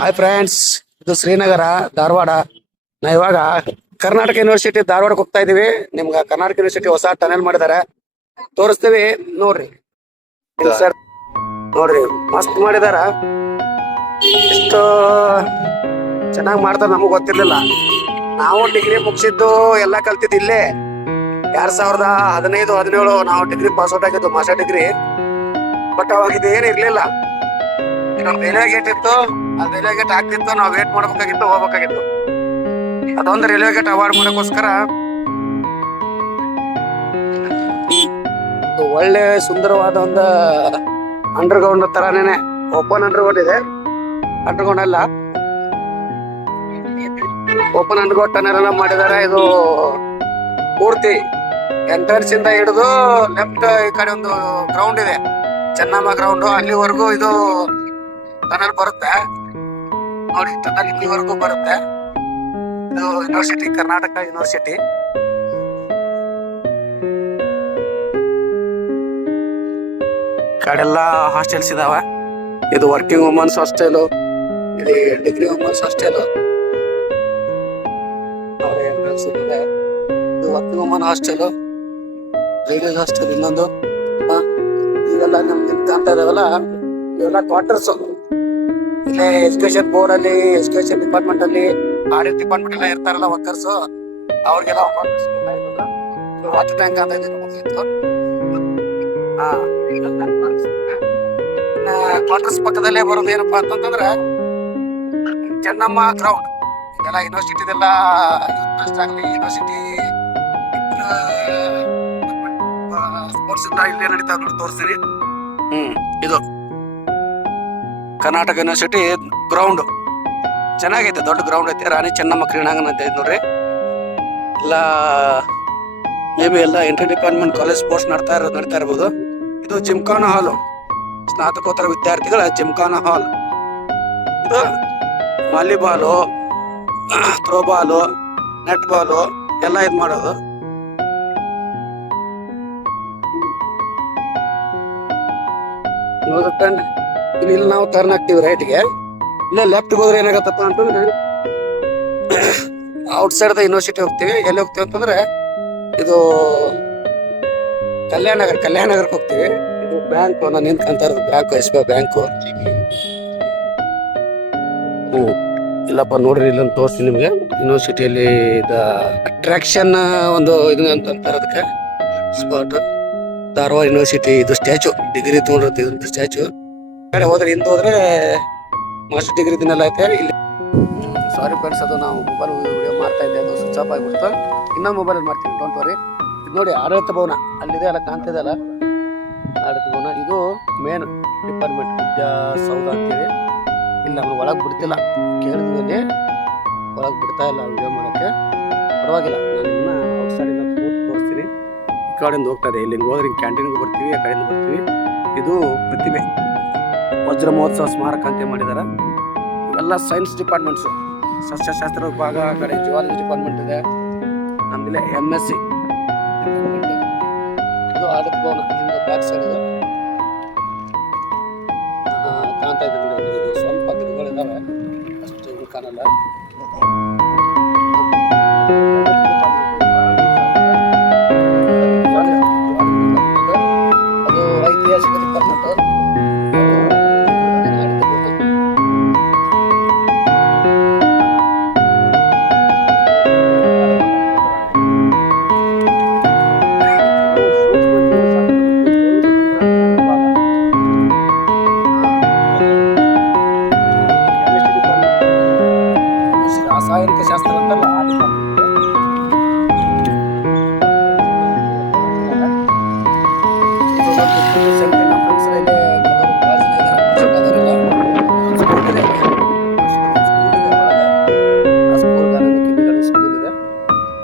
Hi friends, ಇದು ಶ್ರೀನಗರ ಧಾರವಾಡ. ನಾ ಇವಾಗ ಕರ್ನಾಟಕ ಯೂನಿವರ್ಸಿಟಿ ಧಾರವಾಡಕ್ಕೆ ಹೋಗ್ತಾ ಇದೀವಿ. ನಿಮ್ಗ ಕರ್ನಾಟಕ ಯೂನಿವರ್ಸಿಟಿ ಹೊಸ ಟನೆಲ್ ಮಾಡಿದ್ದಾರೆ, ತೋರಿಸ್ತೀವಿ ನೋಡ್ರಿ. ಸರ್ ನೋಡ್ರಿ, ಮಸ್ತ್ ಮಾಡಿದಾರ. ಎಷ್ಟು ಚೆನ್ನಾಗಿ ಮಾಡ್ತಾರ ನಮಗ್ ಗೊತ್ತಿರ್ಲಿಲ್ಲ. ನಾವು ಡಿಗ್ರಿ ಮುಗಿಸಿದ್ದು ಎಲ್ಲ ಕಲ್ತಿದ್ದು ಇಲ್ಲೇ 2015-17 ನಾವು ಡಿಗ್ರಿ ಪಾಸ್ ಔಟ್ ಆಗಿದ್ದು, ಮಾಸ್ಟರ್ ಡಿಗ್ರಿ. ಬಟ್ ಅವಾಗ ಇದು ಏನು ಇರ್ಲಿಲ್ಲ. ರೈಲ್ವೆ ಗೇಟ್ ಇತ್ತು, ಆ ರೈಲ್ವೆ ಗೇಟ್ ಆಗ್ತಿತ್ತು, ನಾವು ವೇಟ್ ಮಾಡ್ಬೇಕಾಗಿತ್ತು, ಹೋಗ್ಬೇಕಾಗಿತ್ತು. ಅದೊಂದು ರೈಲ್ವೆ ಗೇಟ್ ಅವಾರ್ಡ್ ಮಾಡೋಕ್ಕೋಸ್ಕರ ಒಳ್ಳೆ ಸುಂದರವಾದ ಒಂದು ಅಂಡರ್ ಗ್ರೌಂಡ್ ತರಾನೇನೆ, ಓಪನ್ ಅಂಡರ್ ಗ್ರೌಂಡ್ ಇದೆ. ಅಂಡರ್ ಗ್ರೌಂಡ್ ಅಲ್ಲ, ಓಪನ್ ಅಂಡರ್ ಗ್ರೌಂಡ್ ಟನಲ್ ಎಲ್ಲ ಮಾಡಿದ್ದಾರೆ. ಇದು ಪೂರ್ತಿ ಎಂಟ್ರೆನ್ಸ್ ಇಂದ ಹಿಡಿದು ಲೆಫ್ಟ್ ಈ ಕಡೆ ಒಂದು ಗ್ರೌಂಡ್ ಇದೆ, ಚೆನ್ನಮ್ಮ ಗ್ರೌಂಡ್, ಅಲ್ಲಿವರೆಗೂ ಇದು ಟನಲ್ ಬರುತ್ತೆ. ನೋಡಿ, ಟನಲ್ ಇಲ್ಲಿವರೆಗೂ ಬರುತ್ತೆ. ಇದು ಯೂನಿವರ್ಸಿಟಿ, ಕರ್ನಾಟಕ ಯೂನಿವರ್ಸಿಟಿ. ಕಡೆಲ್ಲ ಹಾಸ್ಟೆಲ್ಸ್ ಇದಾವ. ಇದು ವರ್ಕಿಂಗ್ ವುಮನ್ಸ್ ಹಾಸ್ಟೆಲ್, ಇದು ಡಿಗ್ರಿ ವುಮನ್ಸ್ ಹಾಸ್ಟೆಲ್. ಇದು working woman hostel, ladies hostel. ಇನ್ನೊಂದು ಇವೆಲ್ಲ ನಮ್ಗೆ ಕಾಣ್ತಾ ಇದಾವಲ್ಲ, ಇವೆಲ್ಲ ಕ್ವಾರ್ಟರ್ಸ್. ಇಲ್ಲೇ ಎಜುಕೇಶನ್ ಬೋರ್ಡ್ ಅಲ್ಲಿ, ಎಜುಕೇಶನ್ ಡಿಪಾರ್ಟ್ಮೆಂಟ್ ಅಲ್ಲಿ, ಆಡಿಟ್ ಡಿಪಾರ್ಟ್ಮೆಂಟ್ ಎಲ್ಲ ಇರ್ತಾರಲ್ಲ ವರ್ಕರ್ಸ್, ಅವ್ರಿಗೆಲ್ಲ ವಾಟರ್ ಟ್ಯಾಂಕ್ ಅಂತ ಇತ್ತು. ಕ್ವಾರ್ಟರ್ಸ್ ಪಕ್ಕದಲ್ಲೇ ಬರೋದು ಏನಪ್ಪಾ ಅಂತಂದ್ರೆ ಚೆನ್ನಮ್ಮ ಗ್ರೌಂಡ್. ಇದೆಲ್ಲ ಯೂನಿವರ್ಸಿಟಿದೆಲ್ಲ ಯೂತ್ ಆಗಲಿ, ಯೂನಿವರ್ಸಿಟಿ ಸ್ಪೋರ್ಟ್ಸ್ ಇಲ್ಲೇ ನಡೀತಾ ನೋಡಿ, ತೋರಿಸ್ತೀನಿ. ಇದು ಕರ್ನಾಟಕ ಯೂನಿವರ್ಸಿಟಿ ಗ್ರೌಂಡ್ ಚೆನ್ನಾಗೈತೆ, ದೊಡ್ಡ ಗ್ರೌಂಡ್ ಐತೆ. ರಾಣಿ ಚೆನ್ನಮ್ಮ ಕ್ರೀಡಾಂಗಣ ಅಂತ ಐತೆ ನೋಡ್ರಿ. ಎಲ್ಲ ಮೇ ಬಿ ಎಲ್ಲ ಇಂಟರ್ ಡಿಪಾರ್ಟ್ಮೆಂಟ್ ಕಾಲೇಜ್ ಸ್ಪೋರ್ಟ್ಸ್ ನಡೀತಾ ಇರ್ಬೋದು. ಇದು ಜಿಮ್ಖಾನ ಹಾಲು, ಸ್ನಾತಕೋತ್ತರ ವಿದ್ಯಾರ್ಥಿಗಳ ಜಿಮ್ಖಾನ ಹಾಲ್. ಇದು ವಾಲಿಬಾಲು, ಥ್ರೋಬಾಲು, ನೆಟ್ ಬಾಲು ಎಲ್ಲ ಇದು ಮಾಡೋದು. ಇಲ್ಲಿ ನಾವು ಟರ್ನ್ ಹಾಕ್ತಿವಿ ರೈಟ್ಗೆ. ಇಲ್ಲ ಲೆಫ್ಟ್ ಹೋದ್ರೆ ಏನಾಗತ್ತಪ್ಪ ಅಂತಂದ್ರೆ ಔಟ್ ಸೈಡ್ ದ ಯೂನಿವರ್ಸಿಟಿ ಹೋಗ್ತೀವಿ. ಎಲ್ಲಿ ಹೋಗ್ತೀವಿ ಅಂತಂದ್ರೆ ಇದು ಕಲ್ಯಾಣನಗರಕ್ಕೆ ಹೋಗ್ತೀವಿ. ಇದು ಬ್ಯಾಂಕ್, ನಾನು ನಿಂತ್ಕೊಂತ ಇರೋದು ಬ್ಯಾಂಕ್, SBI ಬ್ಯಾಂಕು. ಇಲ್ಲಪ್ಪ ನೋಡ್ರಿ, ಇಲ್ಲೊಂದು ತೋರಿಸ್ತೀನಿ ನಿಮ್ಗೆ. ಯೂನಿವರ್ಸಿಟಿಯಲ್ಲಿ ಅಟ್ರಾಕ್ಷನ್ ಒಂದು ಇದು ಅಂತ ಇರೋದಕ್ಕೆ ಸ್ಪಾಟ್ ಧಾರವಾಡ ಯೂನಿವರ್ಸಿಟಿ. ಇದು ಸ್ಟ್ಯಾಚು, ಡಿಗ್ರಿ ತಗೊಂಡಿರುತ್ತೆ ಇದು ಸ್ಟ್ಯಾಚು. ಕಡೆ ಹೋದ್ರೆ ಹಿಂದೆ ಹೋದ್ರೆ ಮಾಸ್ಟರ್ ಡಿಗ್ರಿ ದಿನೆಲ್ಲ ಐತೆ ಇಲ್ಲಿ. ಸಾರಿ ಫ್ರೆಂಡ್ಸ್, ಅದು ನಾವು ಮೊಬೈಲ್ ವಿಡಿಯೋ ಮಾಡ್ತಾ ಇದ್ದೆ, ಅದು ಸ್ವಿಚ್ ಆಫ್ ಆಗಿಬಿಡ್ತು. ಇನ್ನೊಂದು ಮೊಬೈಲ್ ಮಾಡ್ತೀನಿ, ಡೋಂಟ್ ವರಿ. ಇದು ನೋಡಿ, ಆಡಳಿತ ಭವನ ಅಲ್ಲಿದೆ ಅಲ್ಲ, ಕಾಣ್ತಿದೆ ಅಲ್ಲ, ಆಡಳಿತ ಭವನ. ಇದು ಮೇನ್ ಡಿಪಾರ್ಟ್ಮೆಂಟ್, ವಿದ್ಯಾಸೌಧ ಅಂತೇಳಿ. ಇಲ್ಲ ಅವ್ನು ಒಳಗೆ ಬಿಡ್ತಿಲ್ಲ, ಕೇಳಿದ್ಮೇಲೆ ಒಳಗೆ ಬಿಡ್ತಾ ಇಲ್ಲ ವಿಡಿಯೋ ಮಾಡೋಕ್ಕೆ. ಪರವಾಗಿಲ್ಲ, ನಾನು ಇನ್ನ ಔಟ್ ಸೈಡಿಂದ ತೋರಿಸ್ತೀನಿ. ಈ ಕಡೆಯಿಂದ ಹೋಗ್ತಾ ಇದೆ, ಇಲ್ಲಿಂದ ಹೋದ್ರೆ ಕ್ಯಾಂಟೀನ್ಗೆ ಬರ್ತೀವಿ, ಆ ಕಡೆಯಿಂದ ಬರ್ತೀವಿ. ಇದು ಪ್ರತಿಭೆ ವಜ್ರ ಮಹೋತ್ಸವ ಸ್ಮಾರಕ ಅಂತ ಮಾಡಿದಾರ. ಇವೆಲ್ಲ ಸೈನ್ಸ್ ಡಿಪಾರ್ಟ್ಮೆಂಟ್ಸು, ಸಸ್ಯಶಾಸ್ತ್ರ ವಿಭಾಗ, ಆ ಕಡೆ ಜಿಯಾಲಜಿ ಡಿಪಾರ್ಟ್ಮೆಂಟ್ ಇದೆ. ನಮ್ದಿಲ್ಲ MSc. ಇದು ಆಡಳಿತ ಭವನ, ಹಿಂದೆ ಬ್ಯಾಕ್ ಸೈಡ್ ಇದೆ, ಕಾಣ್ತಾ ಇದೆ ನೋಡಿ. ಸ್ವಲ್ಪ ಗಿಡಗಳಿದಾವೆ, ಅಷ್ಟು ಕಾಣಲ್ಲ. ಅದು ಐತಿಹಾಸಿಕ ಡಿಪಾರ್ಟ್ಮೆಂಟ್. ರಾಸಾಯನಿಕ ಶಾಸ್ತ್ರ ಅಂತಲ್ಲ, ಆ ಡಿಪಾರ್ಟ್ಮೆಂಟ್.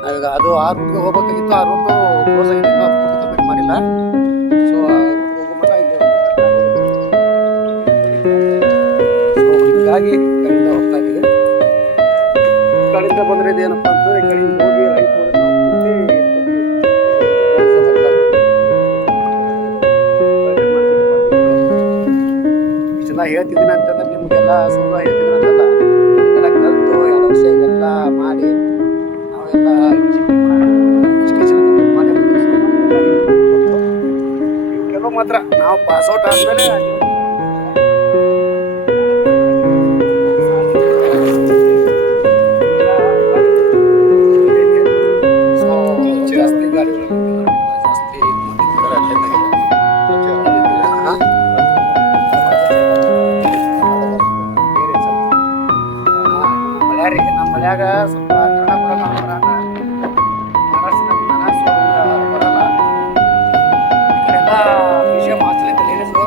ನಾವೀಗ ಅದು ಆ ರೂಟ್ಗೆ ಹೋಗ್ಬೇಕಾಗಿತ್ತು, ಆ ರೂಟ್ ಕ್ಲೋಸ್ ಆಗಿದೆ, ಇನ್ನೂ ಅದು ಪೂರ್ತಿ ಕಂಪ್ಲೀಟ್ ಮಾಡಿಲ್ಲ. ಸೊ ಆ ರೂಟ್ಗೆ ಹೋಗ್ಬಿಟ್ಟ ಹೀಗಾಗಿ ಕಡೆಯಿಂದ ಹೋಗ್ತಾ ಇದ್ದೀವಿ. ಕಡೆಯಿಂದ ಬಂದ್ರೆ ಇದೇನಪ್ಪ ಅಂತಂದ್ರೆ, ಈ ಕಡೆಯಿಂದ ಹೋಗಿ ರೈಟ್ ಹೋದ್ರೆ ನಾವು ಇಷ್ಟೆಲ್ಲ ಹೇಳ್ತಿದ್ದೀನಿ ಅಂತಂದ್ರೆ ನಿಮ್ಗೆಲ್ಲ ಸುಳ್ಳು ಹೇಳ್ತಿದ್ದೀನಿ ಅಂತಲ್ಲ. ನಾವು ಪಾಸ್ಔಟ್ ಆದ್ಮೇಲೆ ಜಾಸ್ತಿ ಗಾಡಿಗಳು ಜಾಸ್ತಿ ಮಳ್ಯಾರಿ ನಮ್ಮ ಮಳ್ಯಾಗ ಸ್ವಲ್ಪ ಕನ್ನಡ ಬರಲ್ಲ ಮಹಾರಾಷ್ಟ್ರ ಬರಲ್ಲ ಎಲ್ಲ ವಿಷಯ ಮಾಸ್ಲಿ ಲೇಡೀಸು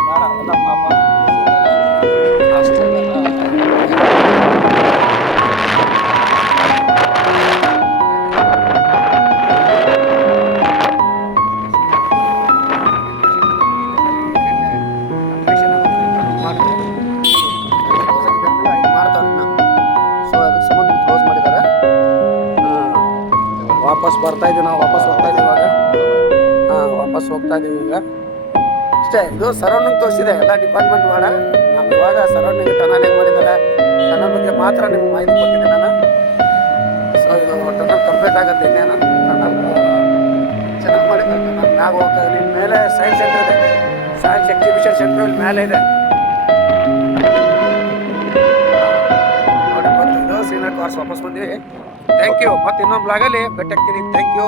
ಬೇಡ ಅವೆಲ್ಲ ಪಾಪ ಹಾಸ್ಟೆಲ್ ವಾಪಸ್ ಬರ್ತಾ ಇದೀವಿ ನಾವು ವಾಪಸ್ ಹೋಗ್ತಾ ಇದೀವಿ ಇವಾಗ ವಾಪಸ್ ಹೋಗ್ತಾ ಇದೀವಿ ಈಗ ಅಷ್ಟೇ ಇದು ಸರೌಂಡಿಂಗ್ ತೋರಿಸಿದೆ ಎಲ್ಲ ಡಿಪಾರ್ಟ್ಮೆಂಟ್ ಮಾಡ ನಾವು ಇವಾಗ ಸರೌಂಡಿಂಗ್ ಟನಲ್ ಹೆಂಗೆ ಮಾಡಿದ್ದಾರೆ ಟನಲ್ ಬಗ್ಗೆ ಮಾತ್ರ ನಿಮ್ಗೆ ಮಾಹಿತಿ ಕೊಡ್ತೀನಿ ನಾನು ಸೊ ಇದು ಟನಲ್ ಕಂಪ್ಲೀಟ್ ಆಗುತ್ತೆ ಇನ್ನೇನು ಟನಲ್ ಚೆನ್ನಾಗಿ ಮಾಡಿದ್ದಾರೆ ಟನಲ್ ಮ್ಯಾಗ ಹೋಗ್ತಾ ಇಲ್ಲಿ ಮೇಲೆ ಸೈನ್ಸ್ ಸೆಂಟರ್ ಇದೆ ಸೈನ್ಸ್ ಎಕ್ಸಿಬಿಷನ್ ಸೆಂಟರ್ ಇಲ್ಲಿ ಮೇಲೆ ಇದೆ ನೋಡಿ ಬಂದು ಇದು ಶ್ರೀನಗರ್ ಕಾರ್ಸ್ ವಾಪಸ್ ಬಂದ್ವಿ ಥ್ಯಾಂಕ್ ಯು ಮತ್ತೆ ಇನ್ನೊಂದು ಬ್ಲಾಗಲ್ಲಿ ಭೇಟಿ ಆಗ್ತೀನಿ ಥ್ಯಾಂಕ್ ಯು